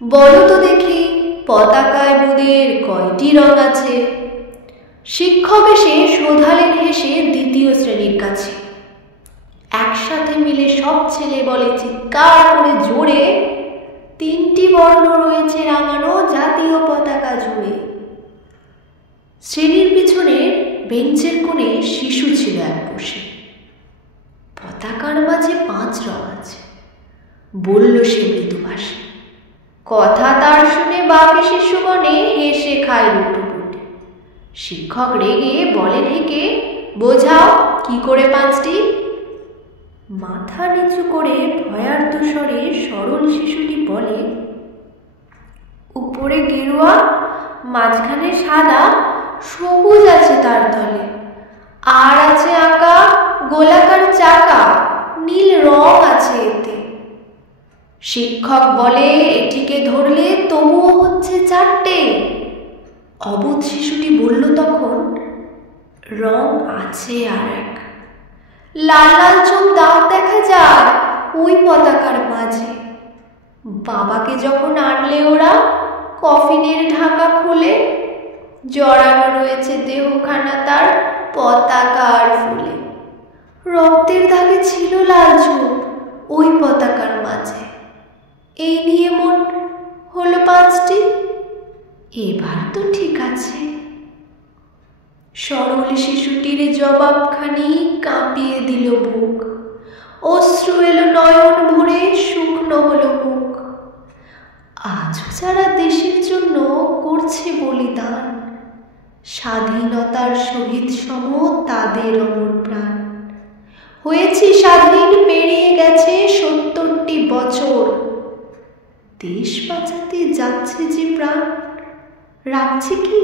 বলো তো দেখি, পতাকায় মোদের কয়টি রং আছে? শিক্ষক এসে শোধালেন হেসে দ্বিতীয় শ্রেণীর কাছে। একসাথে মিলে সব ছেলে বলে চিৎকার করে জোরে, 3টি বর্ণ রয়েছে রাঙানো জাতীয় পতাকা জুড়ে। শ্রেণীর পিছনের বেঞ্চের কোণে শিশু ছিল এক বসে। পতাকার মাঝে 5 রং আছে, বলল সে মৃদু ভাষে। কথা তার শুনে বাকি শিশুগণে হেসে খায় লুটোপুটি। শিক্ষক রেগে বলেন হেঁকে, বোঝাও কি করে 5টি? মাথা নিচু করে ভয়ার্ত স্বরে সরল শিশুটি বলে, উপরে গেরুয়া, মাঝখানে সাদা, সবুজ আছে তার তলে, আর আছে আঁকা গোলাকার চাকা, নীল রং আছে এতে। শিক্ষক বলে, এটিকে ধরলে তবুও হচ্ছে 4টে। অবোধ শিশুটি বলল তখন, রং আছে আর এক, লাল লাল চোখ দাগ দেখা যায় ওই পতাকার মাঝে। বাবাকে যখন আনলে ওরা, কফিনের ঢাকা খুলে, জড়ানো রয়েছে দেহখানা তার পতাকার ফুলে। রক্তের দাগে ছিল লাল চোখ ওই পতাকার মাঝে। এই নিয়ে মোট হলো 5টি। এবার তো ঠিক আছে। সরল শিশুটির জবাবখানি কাঁপিয়ে দিল বুক। অশ্রু এলো নয়ন ভরে, শুকনো হলো মুখ। আজও যারা দেশের জন্য করছে বলিদান, স্বাধীনতার শহীদ সম তাদের অমর প্রাণ। হয়েছি স্বাধীন, পেরিয়ে গেছে 70টি বছর। দেশ বাঁচাতে যাচ্ছে যে প্রাণ, রাখছে কি